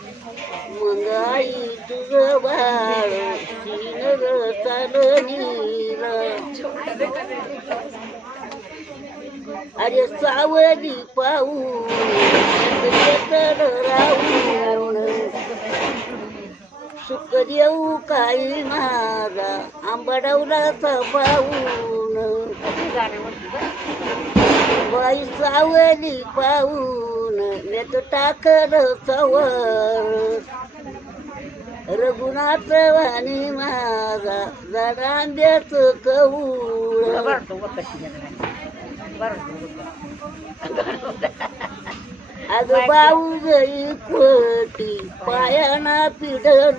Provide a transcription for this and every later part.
मग आई तुझं बाळ सीनर चालनील अरे सावली पाऊ तर राहून सुख देऊ काही मारा आंबडवलाचा पाहून बाई सावली पाऊ नेत टाकल सवर. रघुनाथ वाणी माझा जडांब्याच कवूळ आज बाऊ जई खोटी पायाना पिढल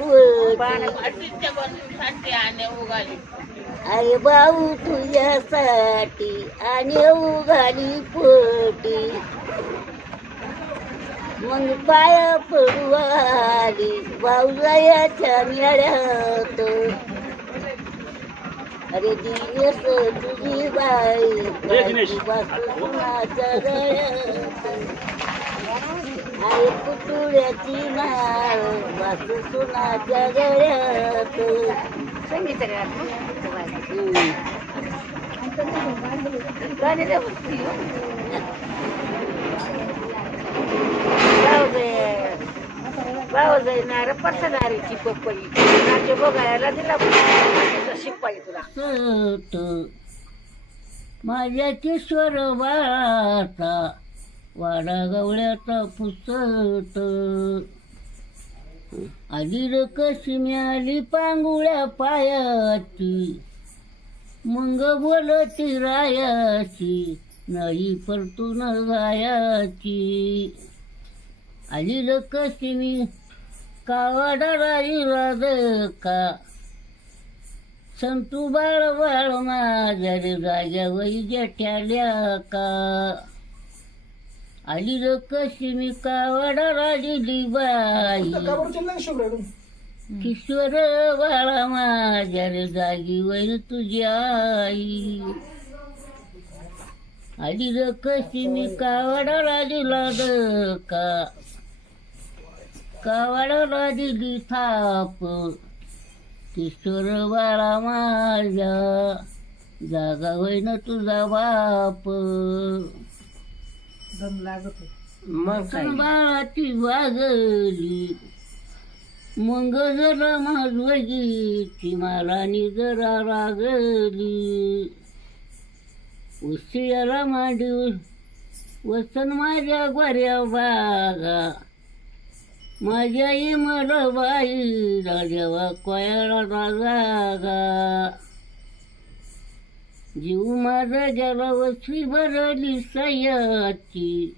आई बाऊ तुझ्यासाठी आणि उगाली पोटी. मग पाय पडू आली बाऊजायाच्या मेळ्यात. अरे दिवस तुझी बाई वासुनाच्या गळ्यात अरे पुतुळ्याची नाळ वासुनाच्या गळ्यात हम्म. जाणार पसणारीची पपई. नाचे बघायला दिला शिपाई तुला. सत माझ्या किशोर बाळाचा वाडा गवळ्याचा पुसत. आली कशी मिळाली पांगुळ्या पायाची? मंग बोलती रायाची नाही परतून जायाची आली कशी मी का संतू बाळ बाळ माझ्या रे जाग्या वही जेठ्याल्या का आली र कशी मी कावडा राहिली बाई किशोर बाळा माझ्या रे जागी वैर तुझी आई. आली र कशी मी कावडा राहिला का कावडा राहिली थाप किशोर बाळा माझ्या जागा होईन तुझा बाप. मग बाळाची वागली मग जरा माझी ती मला नि जरा रागली उशियाला मांडी वसन माझ्या बऱ्या बागा माझ्या मरबाई बाई राजेवा कोयाला जागा जीव माझा गेला वसवी भरली सयाची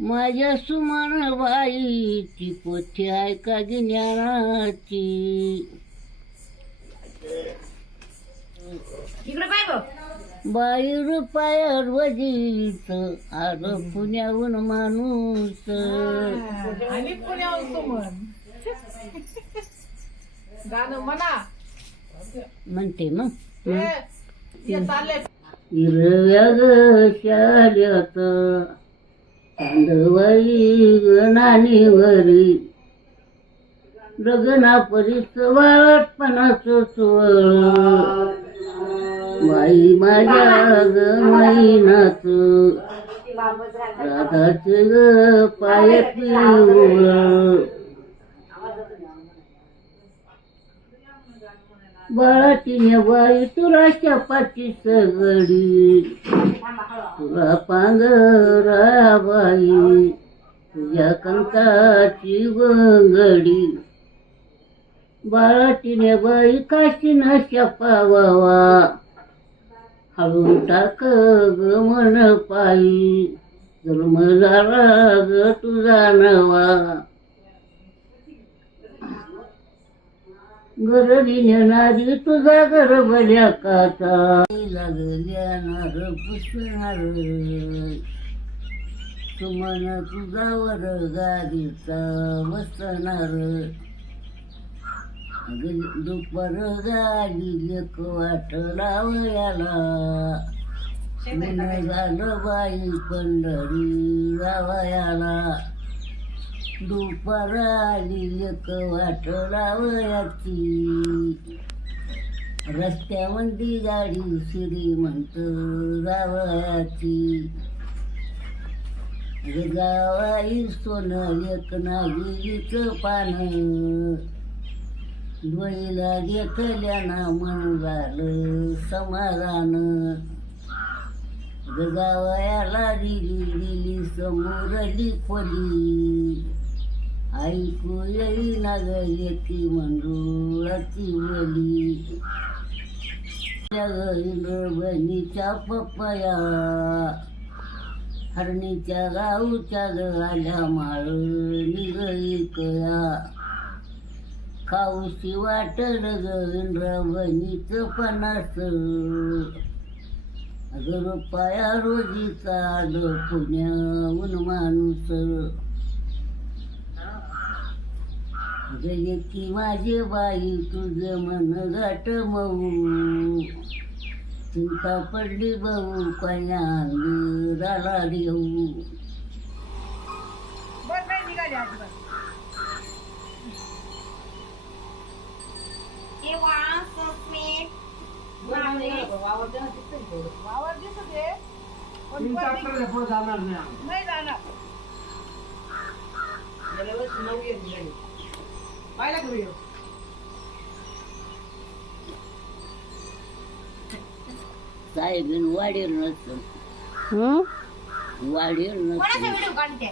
माझ्या सुमान बाई ती पोथी ऐका ज्ञानाची? इकडे पाय बाई रुपयावर आर पुण्याहून माणूस. आणि पुण्याहून सुमन. गाणं म्हणा. म्हणते मग. ते ते चालले हिरव्या ग शाल्यात चांदवाई गणानीवरी. गगना परीस वाटपणाच बाई माझ्या ग राधाचे ग पाय पिवळ बाळाची बाई तुला चपाती सगडी तुला पांगरा बाई तुझ्या कंताची वंगडी. बाळाटीने बाई काशी न शपावा हळून टाक ग मन पायी. जन्म झाला ग तुझा नवा. गरबी नेणारी तुझा गरबल्या काचा. लागल्या नार पुसणार. सुमन तुझावर गाडीचा बसणार दुपार गाडी लेक वाट लावयाला. मन झालं बाई पंढरी गावायाला. दुपार आली लेक वाट लावयाची. रस्त्यामध्ये गाडी श्रीमंत जावयाची. गावाई सोनं लेक नागिरीचं पान. डोळीला देखल्याना म्हणून झालं समाधान. गजावयाला दिली दिली समोरली खोली. ऐकू येई ना ग येती मंजुळाची बोली इंद्रबनीच्या पपया हरणीच्या गाऊच्या ग आल्या माळ निगळीकया खाऊशी वाटण ग इंद्रबनीचं पणास अगर पाया रोजीचा आलं पुण्याहून माणूस. की माझे बाई तुझं मन गाठ मऊ. चिंता पडली भाऊ पाया झाला देऊ. वावर दिसत आहे. पण वर नाही जाणार. पाहिलं का video? साहेबीन वाढेल नसतं. कोणाचा नसतं. व्हिडिओ काढते?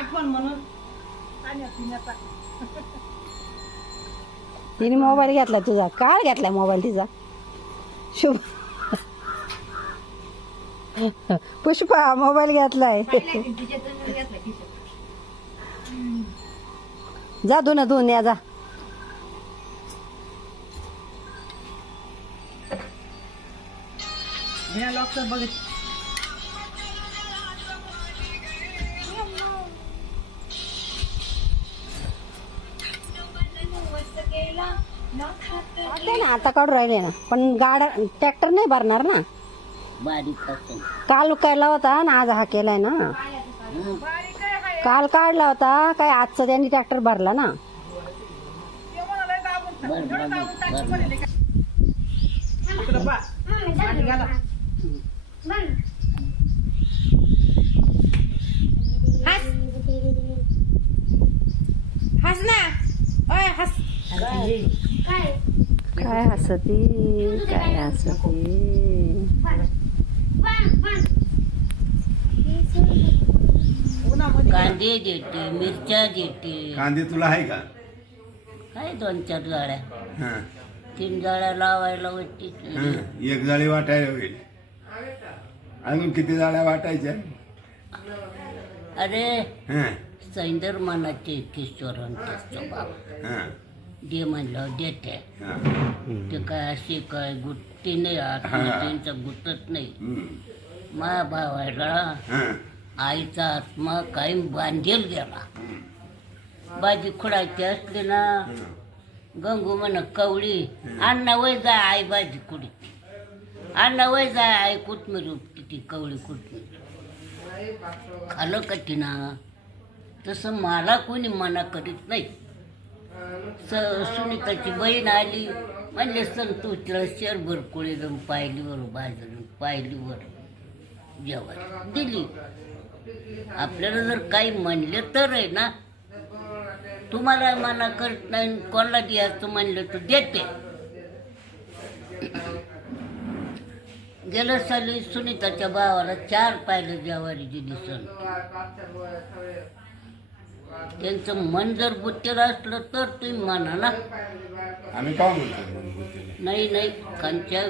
आठवण म्हणून. तिने मोबाईल घेतला तुझा. काळ घेतलाय मोबाईल तिचा. शुभ. पुष्पा मोबाईल घेतलाय. घेतलं. जा धुन धुन या जा. बघित काढले ना आता काढून राहिले ना पण गाड्या ट्रॅक्टर नाही भरणार ना बारीक असतं काल केला होता ना आज हा केलाय ना. काल काढला होता काय आजचा त्यांनी ट्रॅक्टर भरला ना ते. बरं, बरं, बरं. हस हस ना ओय हस काय काय हसती काय हसती कांदे देते मिरच्या देते कांदे तुला आहे का काय दोन चार जाळ्या हं. तीन जाळ्या लावायला वाटते हं. एक जाळी वाटायला होईल अजून किती जाळ्या वाटायच्या अरे हं. सैंदर मनाचे किशोरांचा बाबा हं. दे म्हणलं देते. ते काय असे काय गुत्ती नाही आत हा. त्यांचा गुतत नाही. मा भावायला हं. आईचा आत्मा कायम बांधेल गेला. भाजी खुडायची असली ना गंगू म्हण कवळी अण्णा वय जाय आई भाजी कुडी अण्णा वय जाय आई कुटमिर किती कवळी कुटमिर खालं ना तसं मला कोणी मना करीत नाही. स सुनीताची बहीण आली. म्हणले संतोषला शेरभर कोळी जाऊन पायलीवर बाजून पायलीवर जेवण दिली. आपल्याला जर काही म्हणले तर आहे ना तुम्हाला मना करत नाही कोणाला द्यायचं म्हणलं तर देते. गेल्या साली सुनीताच्या भावाला चार पायलं जेवारी दिली सण त्यांचं मन जर बुत्तेर असलं तर तुम्ही म्हणा ना. आम्ही का म्हणतो नाही नाही कंच्या